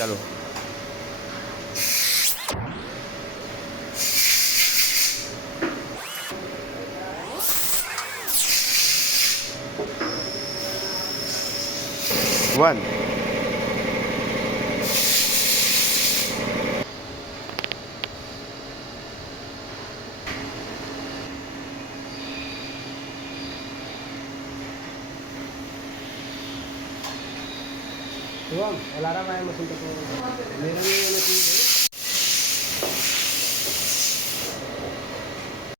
चलो। One. Shubham alarm आया machine तक मेरा नहीं होना चाहिए।